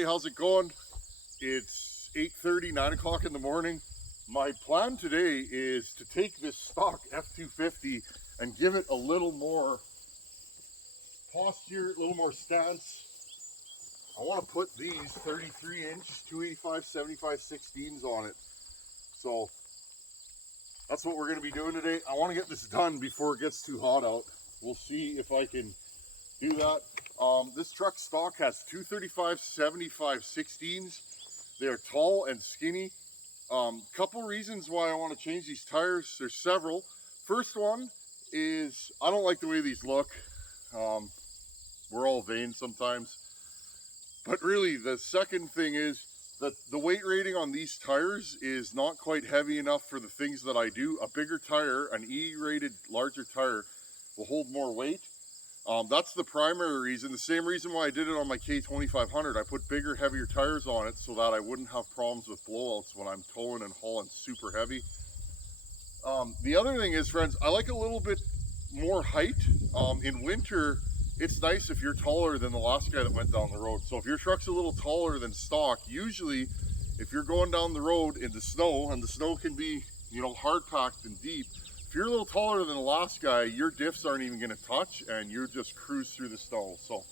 everybody, how's it going? It's 8:30, 9 o'clock in the morning. My plan today is to take this stock F250 and give it a little more posture, a little more stance. I want to put these 33-inch 285/75/16s on it. So that's what we're going to be doing today. I want to get this done before it gets too hot out. We'll see if I can do that. This truck stock has 235/75/16s. They are tall and skinny. Couple reasons why I want to change these tires. There's several. First one is I don't like the way these look. We're all vain sometimes. But really, the second thing is that the weight rating on these tires is not quite heavy enough for the things that I do. A bigger tire, an E-rated larger tire, will hold more weight. That's the primary reason. The same reason why I did it on my K2500. I put bigger, heavier tires on it so that I wouldn't have problems with blowouts when I'm towing and hauling super heavy. The other thing is, friends, I like a little bit more height. In winter, it's nice if you're taller than the last guy that went down the road. So if your truck's a little taller than stock, usually if you're going down the road in the snow, and the snow can be, you know, hard packed and deep, if you're a little taller than the last guy, your diffs aren't even going to touch and you just cruise through the snow. So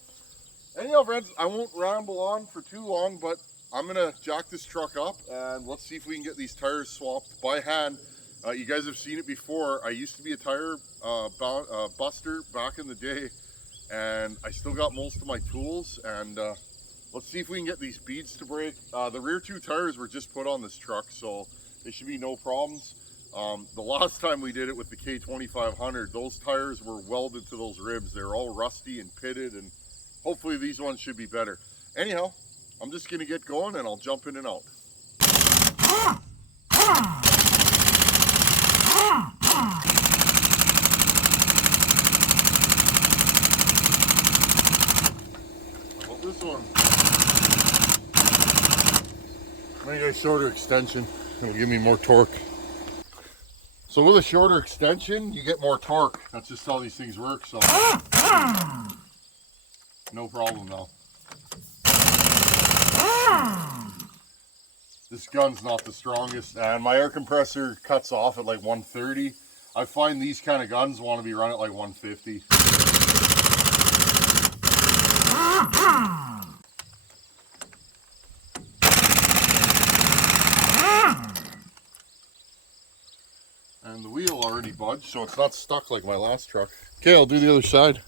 anyhow, friends, I won't ramble on for too long, but I'm going to jack this truck up and let's see if we can get these tires swapped by hand. You guys have seen it before. I used to be a tire buster back in the day, and I still got most of my tools, and let's see if we can get these beads to break. The rear two tires were just put on this truck, so they should be no problems. The last time we did it with the K2500, those tires were welded to those ribs. They're all rusty and pitted, and hopefully these ones should be better. Anyhow, I'm just going to get going and I'll jump in and out. How about this one? I'm going to get a shorter extension. It'll give me more torque. So with a shorter extension, you get more torque. That's just how these things work, so no problem now. This gun's not the strongest, and my air compressor cuts off at like 130. I find these kind of guns want to be run at like 150. And the wheel already budged, so it's not stuck like my last truck. Okay, I'll do the other side.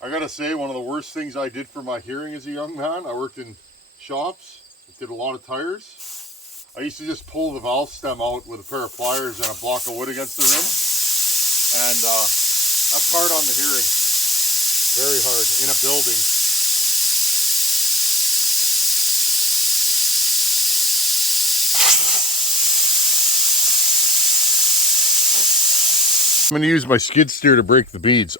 I gotta say, one of the worst things I did for my hearing as a young man, I worked in shops, did a lot of tires. I used to just pull the valve stem out with a pair of pliers and a block of wood against the rim. And that's hard on the hearing. Very hard, in a building. I'm going to use my skid steer to break the beads.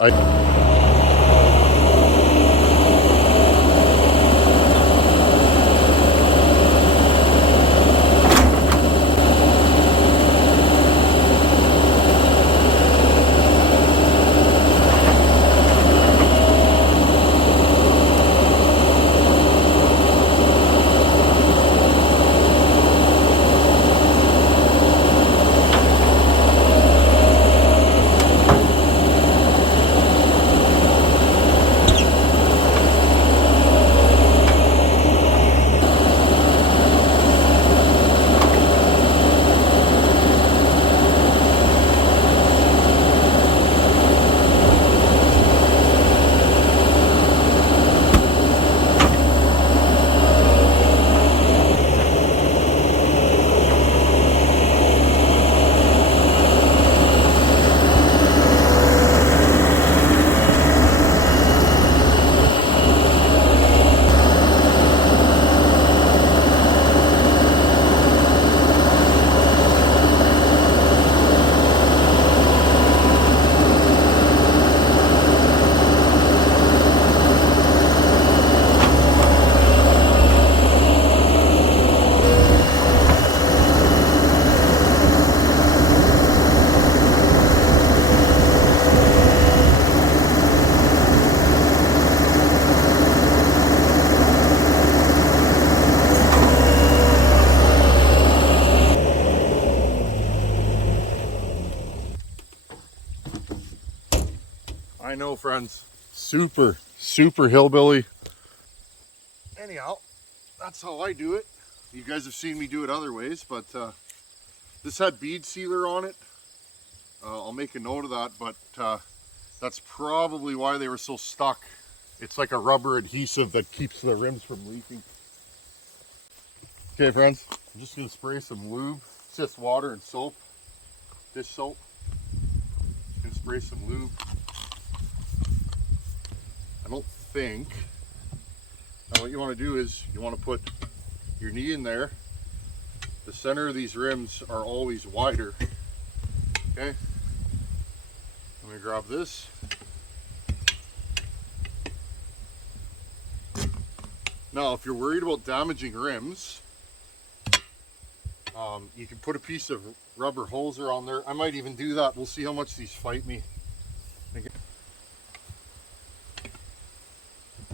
I know, friends. Super hillbilly. Anyhow, that's how I do it. You guys have seen me do it other ways, but this had bead sealer on it. I'll make a note of that, but that's probably why they were so stuck. It's like a rubber adhesive that keeps the rims from leaking. Okay, friends, I'm just gonna spray some lube. It's just water and soap, dish soap. Just gonna spray some lube. I don't think. Now what you want to do is you want to put your knee in there. The center of these rims are always wider. Okay. Let me grab this. Now, if you're worried about damaging rims, you can put a piece of rubber hoser on there. I might even do that. We'll see how much these fight me.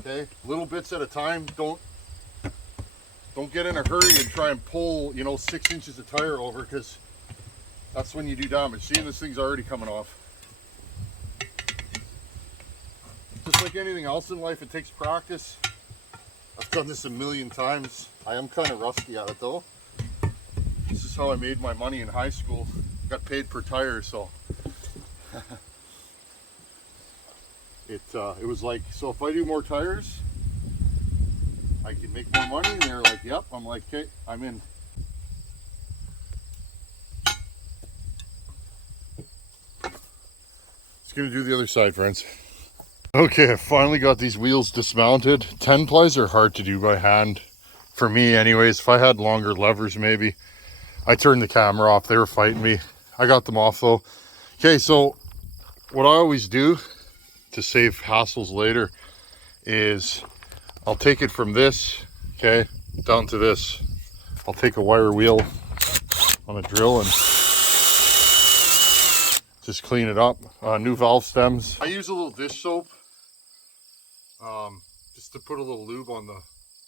Okay, little bits at a time. Don't get in a hurry and try and pull, 6 inches of tire over, because that's when you do damage. See, this thing's already coming off. Just like anything else in life, it takes practice. I've done this a million times. I am kind of rusty at it though. This is how I made my money in high school. Got paid per tire, so it was like, so if I do more tires, I can make more money. And they're like, yep. I'm like, okay, I'm in. Just gonna do the other side, friends. Okay, I finally got these wheels dismounted. 10 plies are hard to do by hand. For me anyways. If I had longer levers maybe. I turned the camera off. They were fighting me. I got them off though. Okay, so what I always do to save hassles later is I'll take it from this, okay, down to this. I'll take a wire wheel on a drill and just clean it up. New valve stems. I use a little dish soap just to put a little lube on the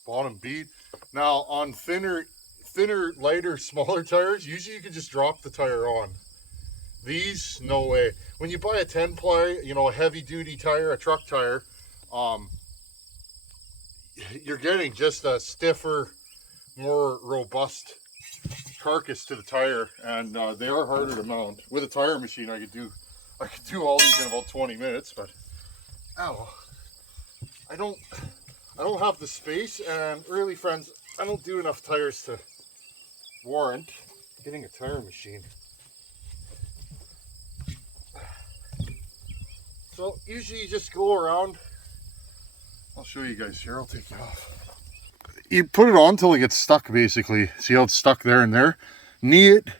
bottom bead. Now on thinner, lighter, smaller tires, usually you can just drop the tire on. These, no way. When you buy a 10 ply, a heavy duty tire, a truck tire, you're getting just a stiffer, more robust carcass to the tire, and they are harder to mount. With a tire machine, I could do all these in about 20 minutes, but ow, I don't have the space, and really, friends, I don't do enough tires to warrant getting a tire machine. So usually you just go around. I'll show you guys here. I'll take it off. You put it on until it gets stuck, basically. See how it's stuck there and there? Knee it,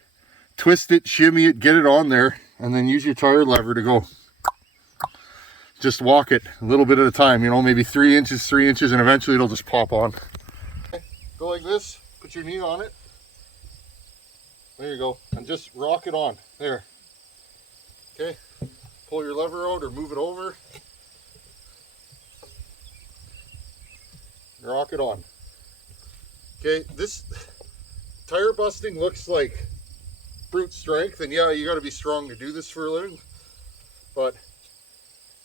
twist it, shimmy it, get it on there, and then use your tire lever to go. Just walk it a little bit at a time, maybe 3 inches, and eventually it'll just pop on. Okay. Go like this, put your knee on it. There you go, and just rock it on, there. Okay, pull your lever out or move it over. Rock it on. Okay, this tire busting looks like brute strength, and yeah, you got to be strong to do this for a living, but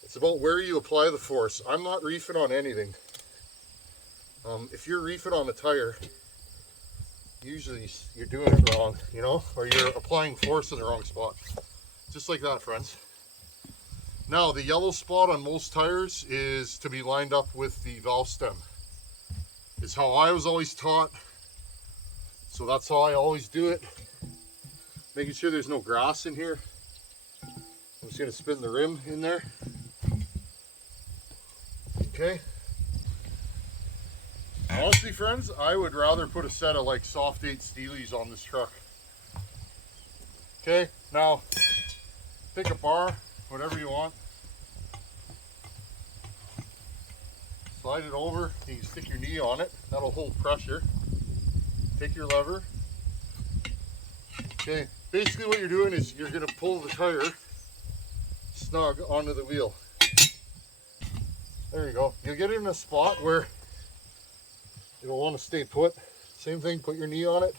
it's about where you apply the force. I'm not reefing on anything. If you're reefing on the tire, usually you're doing it wrong, or you're applying force in the wrong spot. Just like that, friends. Now, the yellow spot on most tires is to be lined up with the valve stem. Is how I was always taught. So that's how I always do it. Making sure there's no grass in here. I'm just going to spin the rim in there. Okay. Honestly, friends, I would rather put a set of like soft 8 Steelies on this truck. Okay, now pick a bar, whatever you want. Slide it over. You can stick your knee on it. That'll hold pressure. Take your lever. Okay, basically what you're doing is you're going to pull the tire snug onto the wheel. There you go. You'll get it in a spot where it'll want to stay put. Same thing, put your knee on it.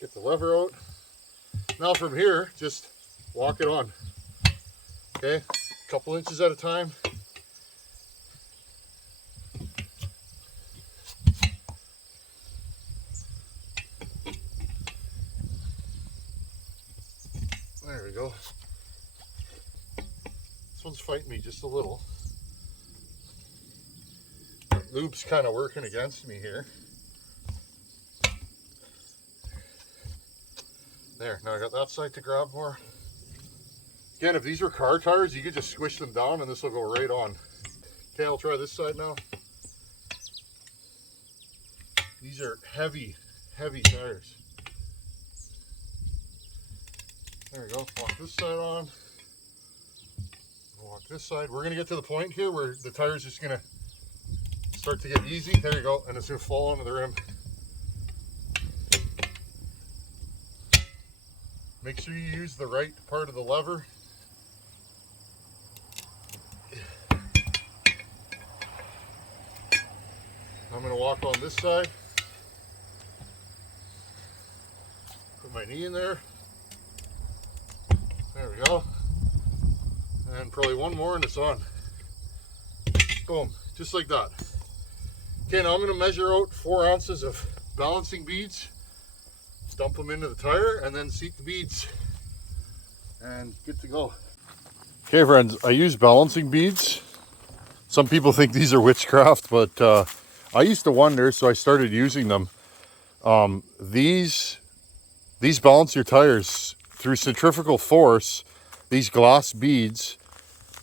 Get the lever out. Now from here, just walk it on. Okay, a couple inches at a time. There we go. This one's fighting me just a little. Lube's kind of working against me here. There, now I got that side to grab more. Again, if these were car tires, you could just squish them down and this will go right on. Okay, I'll try this side now. These are heavy, heavy tires. There we go, walk this side on. Walk this side. We're gonna get to the point here where the tire's just gonna start to get easy. There you go, and it's gonna fall onto the rim. Make sure you use the right part of the lever. I'm gonna walk on this side. Put my knee in there. There we go. And probably one more and it's on. Boom, just like that. Okay, now I'm gonna measure out 4 ounces of balancing beads, dump them into the tire, and then seat the beads, and good to go. Okay friends, I use balancing beads. Some people think these are witchcraft, but I used to wonder, so I started using them. These balance your tires through centrifugal force. These glass beads,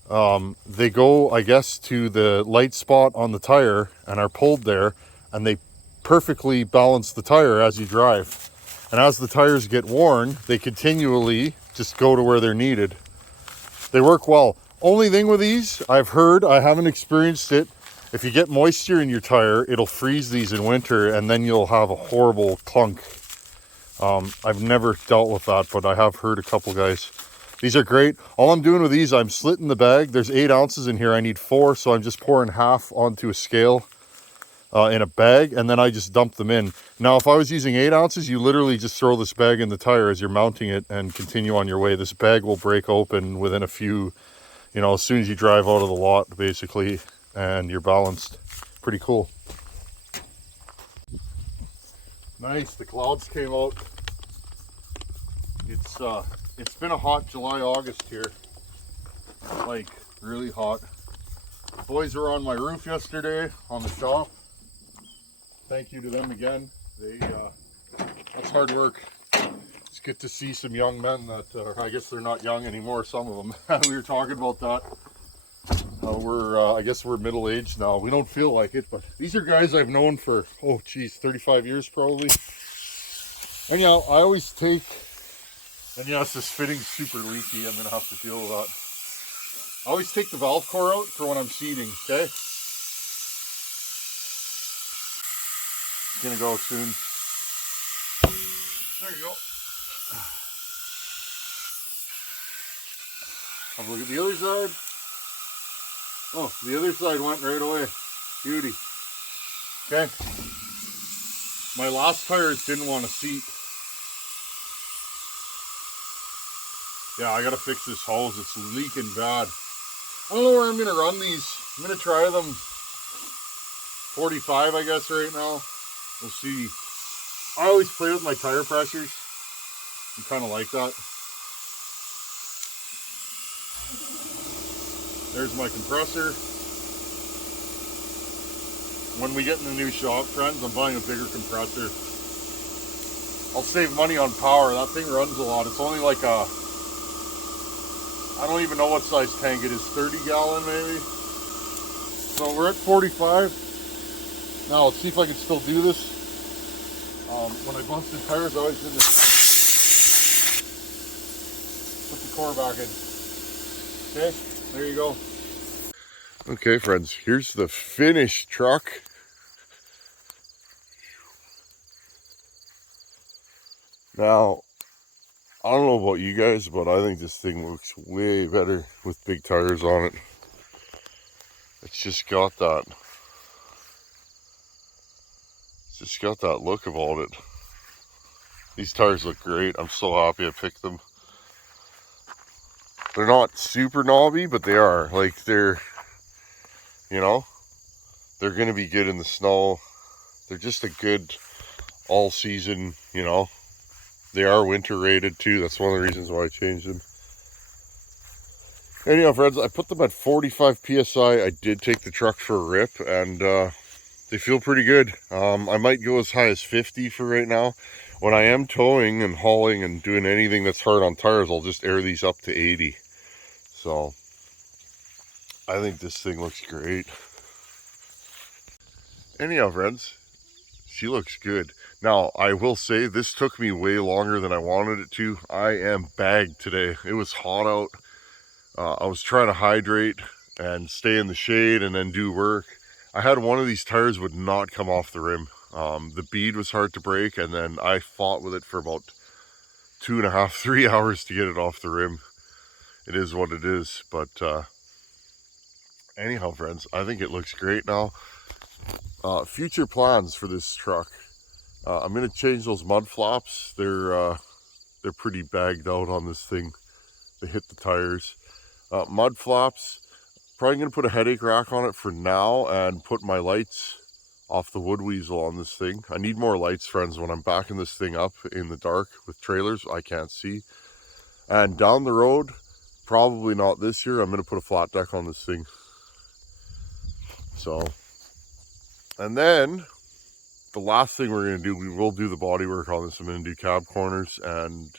they go, I guess, to the light spot on the tire and are pulled there, and they perfectly balance the tire as you drive. And as the tires get worn, they continually just go to where they're needed. They work well. Only thing with these, I've heard, I haven't experienced it, if you get moisture in your tire, it'll freeze these in winter and then you'll have a horrible clunk. I've never dealt with that, but I have heard a couple guys. These are great. All I'm doing with these, I'm slitting the bag. There's 8 ounces in here. I need 4, so I'm just pouring half onto a scale in a bag, and then I just dump them in. Now, if I was using 8 ounces, you literally just throw this bag in the tire as you're mounting it and continue on your way. This bag will break open within a few, as soon as you drive out of the lot, basically, and you're balanced. Pretty cool. Nice, the clouds came out. It's been a hot July, August here. Like, really hot. The boys were on my roof yesterday on the shop. Thank you to them again. That's hard work. It's good to see some young men that, I guess they're not young anymore, some of them. We were talking about that. I guess we're middle-aged now. We don't feel like it, but these are guys I've known for, 35 years probably. And yeah, I always take, and yes, this fitting's super leaky. I'm gonna have to deal with that. I always take the valve core out for when I'm seating, okay? It's gonna go soon. There you go. Have a look at the other side. Oh, the other side went right away. Beauty. Okay. My last tires didn't want to seat. Yeah, I gotta fix this hose. It's leaking bad. I don't know where I'm gonna run these. I'm gonna try them 45, I guess, right now. We'll see. I always play with my tire pressures. I kind of like that. There's my compressor. When we get in the new shop, friends, I'm buying a bigger compressor. I'll save money on power. That thing runs a lot. It's only like a, I don't even know what size tank it is, 30 gallon maybe. So we're at 45. Now let's see if I can still do this. When I bump the tires, I always did this. Put the core back in. Okay, there you go. Okay friends, here's the finished truck. Now, I don't know about you guys, but I think this thing looks way better with big tires on it. It's just got that look about it. These tires look great. I'm so happy I picked them. They're not super knobby, but they are. Like, they're, you know, they're going to be good in the snow. They're just a good all season, you know. They are winter rated too. That's one of the reasons why I changed them. Anyhow, friends, I put them at 45 PSI. I did take the truck for a rip, and they feel pretty good. I might go as high as 50 for right now. When I am towing and hauling and doing anything that's hard on tires, I'll just air these up to 80. So I think this thing looks great. Anyhow, friends, she looks good. Now, I will say this took me way longer than I wanted it to. I am bagged today. It was hot out. I was trying to hydrate and stay in the shade and then do work. I had one of these tires would not come off the rim. The bead was hard to break, and then I fought with it for about 2.5, 3 hours to get it off the rim. It is what it is, but anyhow, friends, I think it looks great now. Future plans for this truck. I'm going to change those mud flaps. They're pretty bagged out on this thing. They hit the tires. Mud flaps. Probably going to put a headache rack on it for now and put my lights off the wood weasel on this thing. I need more lights, friends. When I'm backing this thing up in the dark with trailers, I can't see. And down the road, probably not this year, I'm going to put a flat deck on this thing. So, and then the last thing we're going to do, we will do the body work on this. I'm going to do cab corners and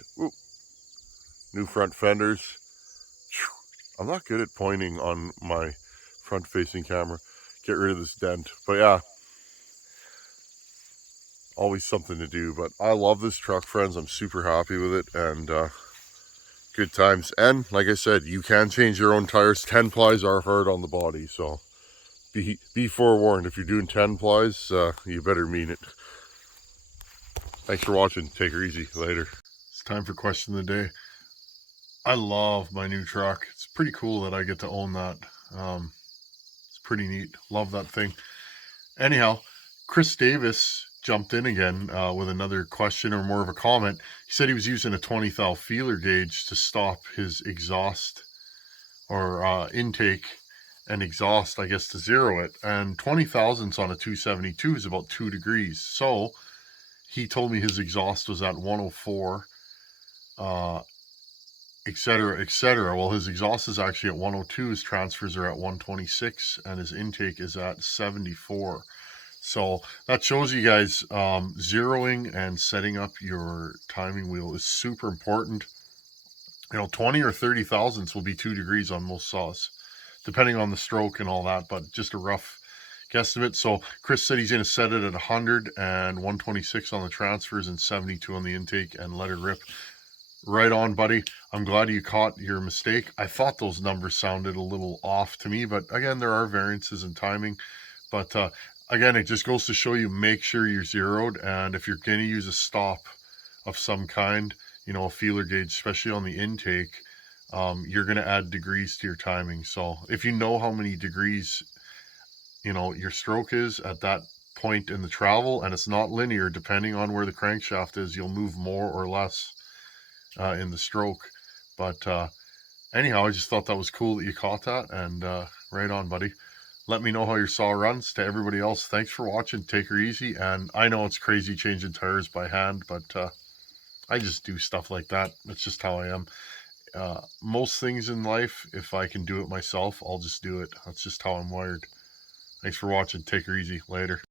new front fenders. I'm not good at pointing on my front facing camera. Get rid of this dent. But yeah, always something to do. But I love this truck, friends. I'm super happy with it, and good times. And like I said, you can change your own tires. 10 plies are hard on the body, so be forewarned. If you're doing 10 plies, you better mean it. Thanks for watching. Take her easy. Later. It's time for question of the day. I love my new truck. It's pretty cool that I get to own that. It's pretty neat. Love that thing. Anyhow, Chris Davis jumped in again with another question, or more of a comment. He said he was using a 20 thou feeler gauge to stop his exhaust or intake and exhaust, I guess, to zero it. And 20 thousandths on a 272 is about 2 degrees. So he told me his exhaust was at 104, etc., etc. Well, his exhaust is actually at 102, his transfers are at 126, and his intake is at 74. So that shows you guys zeroing and setting up your timing wheel is super important. 20 or 30 thousandths will be 2 degrees on most saws, depending on the stroke and all that, but just a rough guesstimate. So Chris said he's going to set it at 100 and 126 on the transfers and 72 on the intake and let it rip. Right on, buddy. I'm glad you caught your mistake. I thought those numbers sounded a little off to me, but again, there are variances in timing. But again, it just goes to show you, make sure you're zeroed. And if you're going to use a stop of some kind, a feeler gauge, especially on the intake, you're going to add degrees to your timing. So if you know how many degrees, your stroke is at that point in the travel, and it's not linear, depending on where the crankshaft is, you'll move more or less in the stroke. But anyhow, I just thought that was cool that you caught that, and right on, buddy. Let me know how your saw runs. To everybody else, thanks for watching. Take her easy. And I know it's crazy changing tires by hand, but I just do stuff like that. That's just how I am. Most things in life, if I can do it myself, I'll just do it. That's just how I'm wired. Thanks for watching. Take her easy. Later.